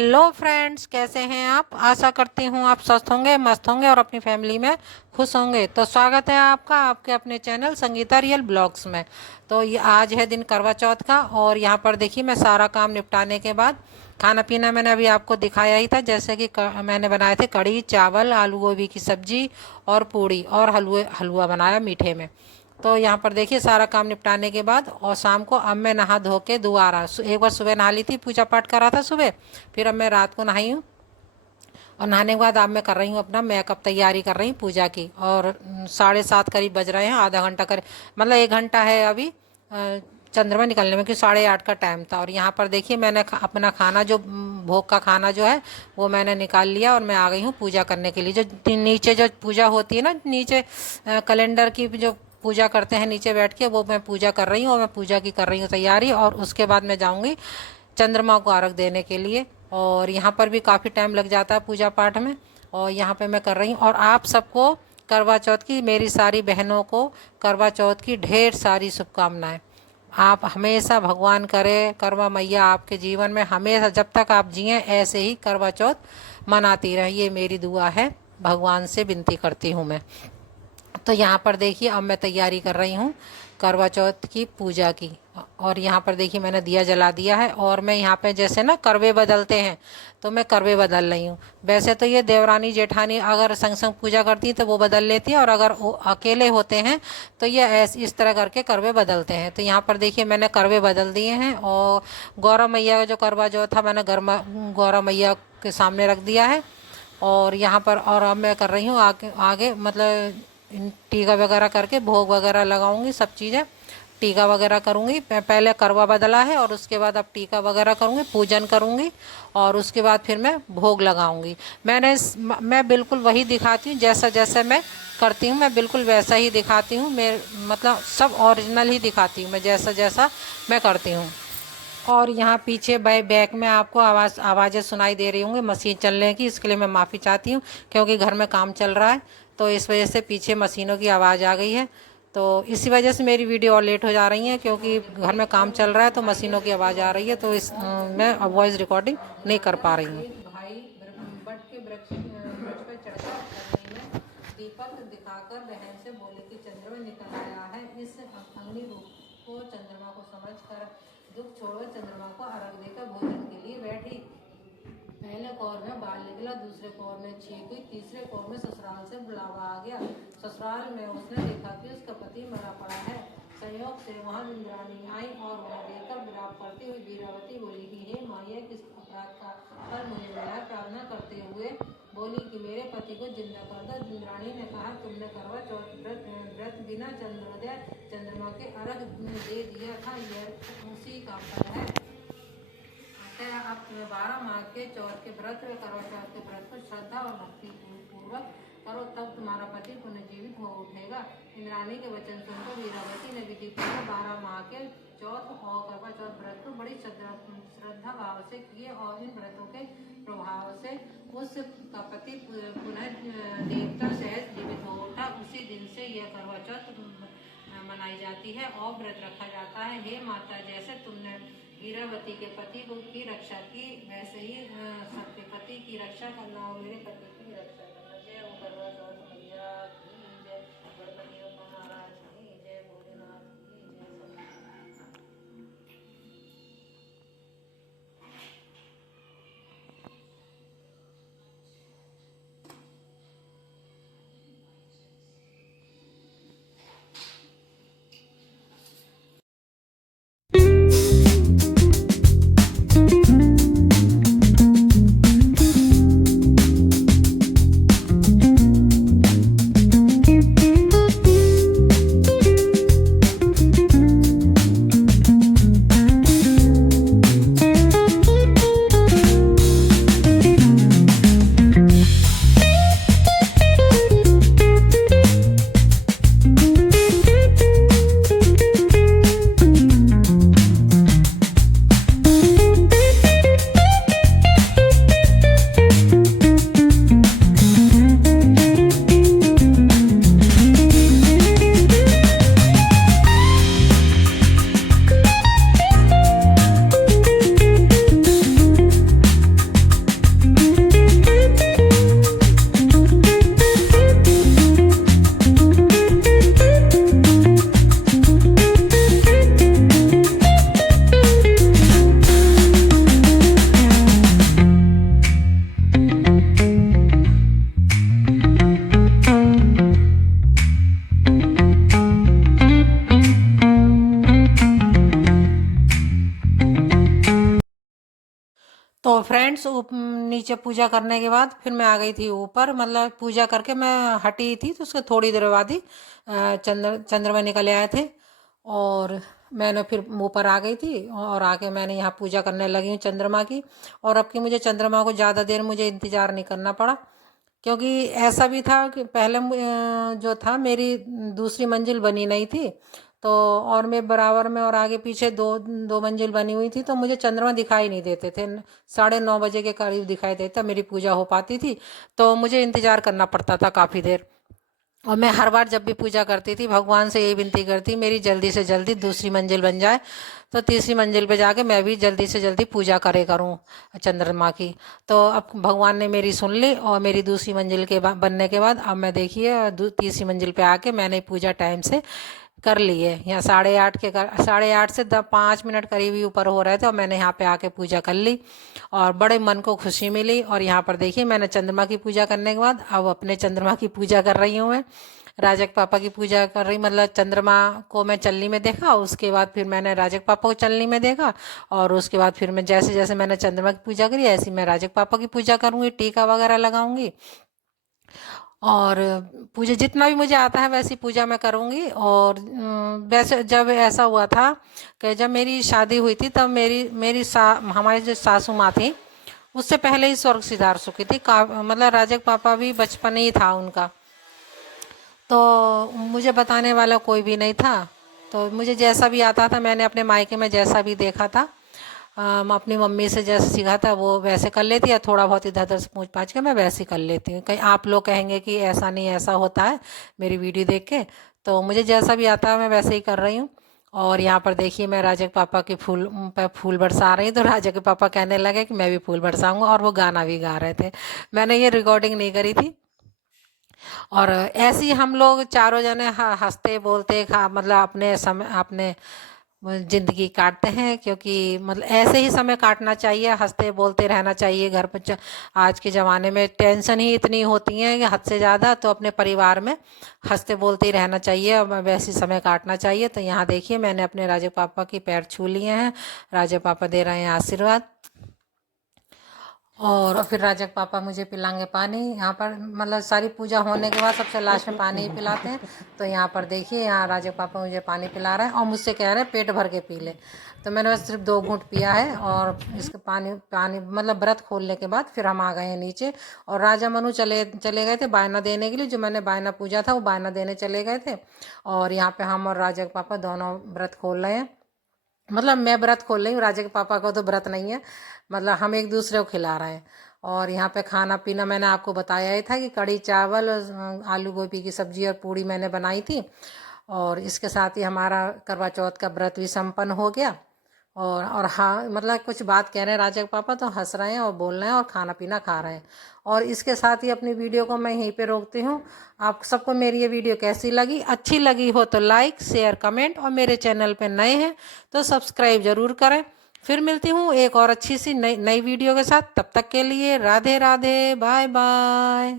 Hello friends, कैसे हैं आप। आशा करती हूँ आप स्वस्थ होंगे, मस्त होंगे और अपनी फैमिली में खुश होंगे। तो स्वागत है आपका आपके अपने चैनल संगीता रियल ब्लॉग्स में। तो ये आज है दिन करवा चौथ का और यहाँ पर देखिए मैं सारा काम निपटाने के बाद खाना पीना मैंने अभी आपको दिखाया ही था। जैसे कि मैंने बनाए थे कढ़ी चावल, आलू गोभी की सब्जी और पूड़ी और हलवा बनाया मीठे में। तो यहाँ पर देखिए सारा काम निपटाने के बाद और शाम को अब मैं नहा धो के दोबारा एक बार सुबह नहा ली थी, पूजा पाठ करा था सुबह। फिर अब मैं रात को नहाई हूँ और नहाने के बाद अब मैं कर रही हूँ अपना मेकअप, तैयारी कर रही हूँ पूजा की। और 7:30 करीब बज रहे हैं, आधा घंटा करीब मतलब 1 घंटा है अभी चंद्रमा निकलने में, कि 8:30 का टाइम था। और यहाँ पर देखिए मैंने अपना खाना जो भोग का खाना जो है वो मैंने निकाल लिया और मैं आ गई हूँ पूजा करने के लिए। जो नीचे जो पूजा होती है ना, नीचे कैलेंडर की जो पूजा करते हैं नीचे बैठ के, वो मैं पूजा कर रही हूँ और मैं पूजा की कर रही हूँ तैयारी। और उसके बाद मैं जाऊँगी चंद्रमा को अर्घ देने के लिए। और यहाँ पर भी काफ़ी टाइम लग जाता है पूजा पाठ में। और यहाँ पे मैं कर रही हूँ। और आप सबको करवा चौथ की, मेरी सारी बहनों को करवा चौथ की ढेर सारी शुभकामनाएं। आप हमेशा भगवान करे करवा मैया आपके जीवन में हमेशा जब तक आप जिए ऐसे ही करवा चौथ मनाती रहे, ये मेरी दुआ है, भगवान से विनती करती हूँ मैं। तो यहाँ पर देखिए अब मैं तैयारी कर रही हूँ करवा चौथ की पूजा की। और यहाँ पर देखिए मैंने दिया जला दिया है और मैं यहाँ पे जैसे ना करवे बदलते हैं तो मैं करवे बदल रही हूँ। वैसे तो ये देवरानी जेठानी अगर संग संग पूजा करती है तो वो बदल लेती है, और अगर वो अकेले होते हैं तो ये ऐसे इस तरह करके करवे बदलते हैं। तो यहाँ पर देखिए मैंने करवे बदल दिए हैं और गौरा मैया का जो करवा जो था मैंने गौरा मैया के सामने रख दिया है। और यहाँ पर और अब मैं कर रही हूँ आगे आगे मतलब टीका वगैरह करके भोग वगैरह लगाऊंगी, सब चीज़ें टीका वगैरह करूंगी। पहले करवा बदला है और उसके बाद अब टीका वगैरह करूंगी, पूजन करूंगी और उसके बाद फिर मैं भोग लगाऊंगी। मैं बिल्कुल वही दिखाती हूँ जैसा जैसा मैं करती हूँ, मैं बिल्कुल वैसा ही दिखाती हूँ। मैं मतलब सब ओरिजिनल ही दिखाती हूँ मैं, जैसा जैसा मैं करती हूँ। और यहाँ पीछे बैक में आपको आवाज़ें सुनाई दे रही होंगी मशीन चलने की, इसके लिए मैं माफ़ी चाहती हूँ क्योंकि घर में काम चल रहा है तो इस वजह से पीछे मशीनों की आवाज़ आ गई है। तो इसी वजह से मेरी वीडियो और लेट हो जा रही है क्योंकि घर में काम चल रहा है तो मशीनों की आवाज़ आ रही है, तो मैं वॉइस रिकॉर्डिंग नहीं कर पा रही हूँ। भाई बट के वृक्ष पर चढ़कर में दीपक दिखाकर बहन से बोले कि चंद्रमा निकल आया है, इस अग्नि रूप को चंद्रमा को समझकर दुख छोड़ो, चंद्रमा को अर्घ देकर भोजन के लिए बैठी। पहले कौर में बाल निकला, दूसरे कौर में छींक हुई, तीसरे कौर में ससुराल से बुलावा आ गया। ससुराल में उसने देखा कि उसका पति मरा पड़ा है। संयोग से वहां इंद्राणी आई और वह देखकर विलाप करती हुई वीरावती बोली कि हे माँ, यह किस अपराध का फल मुझे मिला है। प्रार्थना करते हुए बोली कि मेरे पति को जिंदा कर दो। इंद्राणी ने कहा, तुमने करवा चौथ व्रत बिना चंद्रोदय चंद्रमा के अर्घ दे दिया था, यह उसी का फल है। अब तुम्हें 12 माह के चौथ के व्रत करवा चौथ के व्रत को श्रद्धा और भक्ति पूर्वक करो, तब तुम्हारा पति पुनर्जीवित हो उठेगा। इंद्राणी के वचन सुनकर वीरावती ने विधि पूर्वक 12 माह के चौथ और करवा चौथ व्रत को बड़ी श्रद्धा भाव से किए और इन व्रतों के प्रभाव से उसका पति पुनः देवता सहज जीवित हो उठा। उसी दिन से यह करवा चौथ मनाई जाती है और व्रत रखा जाता है। हे माता, जैसे तुमने वीरावती के पति की रक्षा की, वैसे ही सबके पति की रक्षा करना और मेरे पति की रक्षा करना। जय हो करवा चौथ मैया की जय, गणपति महाराज की जय, भोलेनाथ की जय। तो फ्रेंड्स नीचे पूजा करने के बाद फिर मैं आ गई थी ऊपर, मतलब पूजा करके मैं हटी थी तो उसके थोड़ी देर बाद ही चंद्रमा निकल आए थे। और मैंने फिर ऊपर आ गई थी और आके मैंने यहाँ पूजा करने लगी हूँ चंद्रमा की। और अब की मुझे चंद्रमा को ज़्यादा देर मुझे इंतज़ार नहीं करना पड़ा, क्योंकि ऐसा भी था कि पहले जो था मेरी दूसरी मंजिल बनी नहीं थी, तो और मैं बराबर में और आगे पीछे दो दो मंजिल बनी हुई थी, तो मुझे चंद्रमा दिखाई नहीं देते थे। 9:30 बजे के करीब दिखाई देता, मेरी पूजा हो पाती थी, तो मुझे इंतज़ार करना पड़ता था काफ़ी देर। और मैं हर बार जब भी पूजा करती थी भगवान से यही विनती करती मेरी जल्दी से जल्दी दूसरी मंजिल बन जाए, तो तीसरी मंजिल पे जाके मैं भी जल्दी से जल्दी पूजा करे करूं चंद्रमा की। तो अब भगवान ने मेरी सुन ली और मेरी दूसरी मंजिल के बनने के बाद अब मैं देखिए तीसरी मंजिल पे आके मैंने पूजा टाइम से कर ली है। यहाँ 8:30 से 5 मिनट करीब ही ऊपर हो रहे थे और मैंने यहाँ पे आके पूजा कर ली और बड़े मन को खुशी मिली। और यहाँ पर देखिए मैंने चंद्रमा की पूजा करने के बाद अब अपने चंद्रमा की पूजा कर रही हूँ मैं। राजक पापा की पूजा कर रही, मतलब चंद्रमा को मैं चलनी में देखा, उसके बाद फिर मैंने राजक पापा को चलनी में देखा। और उसके बाद फिर मैं जैसे जैसे मैंने चंद्रमा की पूजा करी ऐसी मैं राजक पापा की पूजा करूँगी, टीका वगैरह लगाऊंगी। और पूजा जितना भी मुझे आता है वैसी पूजा मैं करूँगी। और वैसे जब ऐसा हुआ था कि जब मेरी शादी हुई थी तब मेरी मेरी हमारी जो सासू माँ थी उससे पहले ही स्वर्ग सिधार चुकी थी। मतलब राजक पापा भी बचपन ही था उनका, तो मुझे बताने वाला कोई भी नहीं था। तो मुझे जैसा भी आता था मैंने अपने मायके में जैसा भी देखा था अपनी मम्मी से जैसे सीखा था वो वैसे कर लेती, या थोड़ा बहुत इधर उधर से पूछ पाछ के मैं वैसे ही कर लेती हूँ। कहीं आप लोग कहेंगे कि ऐसा नहीं ऐसा होता है मेरी वीडियो देख के, तो मुझे जैसा भी आता है मैं वैसे ही कर रही हूँ। और यहाँ पर देखिए मैं राजा के पापा के फूल पे फूल बरसा रही हूँ, तो राजा के पापा कहने लगे कि मैं भी फूल बरसाऊंगा, और वो गाना भी गा रहे थे। मैंने ये रिकॉर्डिंग नहीं करी थी। और ऐसे ही हम लोग चारों जने हंसते बोलते मतलब अपने समय अपने जिंदगी काटते हैं, क्योंकि मतलब ऐसे ही समय काटना चाहिए, हंसते बोलते रहना चाहिए घर पर। आज के ज़माने में टेंशन ही इतनी होती है कि हद से ज़्यादा, तो अपने परिवार में हंसते बोलते ही रहना चाहिए और वैसे समय काटना चाहिए। तो यहाँ देखिए मैंने अपने राजा पापा की पैर छू लिए हैं, राजा पापा दे रहे हैं आशीर्वाद। और फिर राजक पापा मुझे पिलाएंगे पानी। यहाँ पर मतलब सारी पूजा होने के बाद सबसे लास्ट में पानी ही पिलाते हैं। तो यहाँ पर देखिए यहाँ राजक पापा मुझे पानी पिला रहे हैं और मुझसे कह रहे हैं पेट भर के पी ले। तो मैंने बस सिर्फ 2 घूंट पिया है और इसके पानी पानी मतलब व्रत खोलने के बाद फिर हम आ गए हैं नीचे। और राजा मनु चले चले गए थे बायना देने के लिए, जो मैंने बायना पूजा था वो बायना देने चले गए थे। और यहाँ पे हम और राजक पापा दोनों व्रत खोल रहे हैं। मतलब मैं व्रत खोल रही हूँ, राजा के पापा को तो व्रत नहीं है, मतलब हम एक दूसरे को खिला रहे हैं। और यहाँ पे खाना पीना मैंने आपको बताया ही था कि कढ़ी चावल, आलू गोभी की सब्जी और पूड़ी मैंने बनाई थी। और इसके साथ ही हमारा करवा चौथ का व्रत भी संपन्न हो गया। और हाँ मतलब कुछ बात कह रहे हैं राजा के पापा तो हंस रहे हैं और बोल रहे हैं और खाना पीना खा रहे हैं। और इसके साथ ही अपनी वीडियो को मैं यहीं पे रोकती हूँ। आप सबको मेरी ये वीडियो कैसी लगी, अच्छी लगी हो तो लाइक शेयर कमेंट, और मेरे चैनल पे नए हैं तो सब्सक्राइब ज़रूर करें। फिर मिलती हूँ एक और अच्छी सी नई नई वीडियो के साथ, तब तक के लिए राधे राधे, बाय बाय।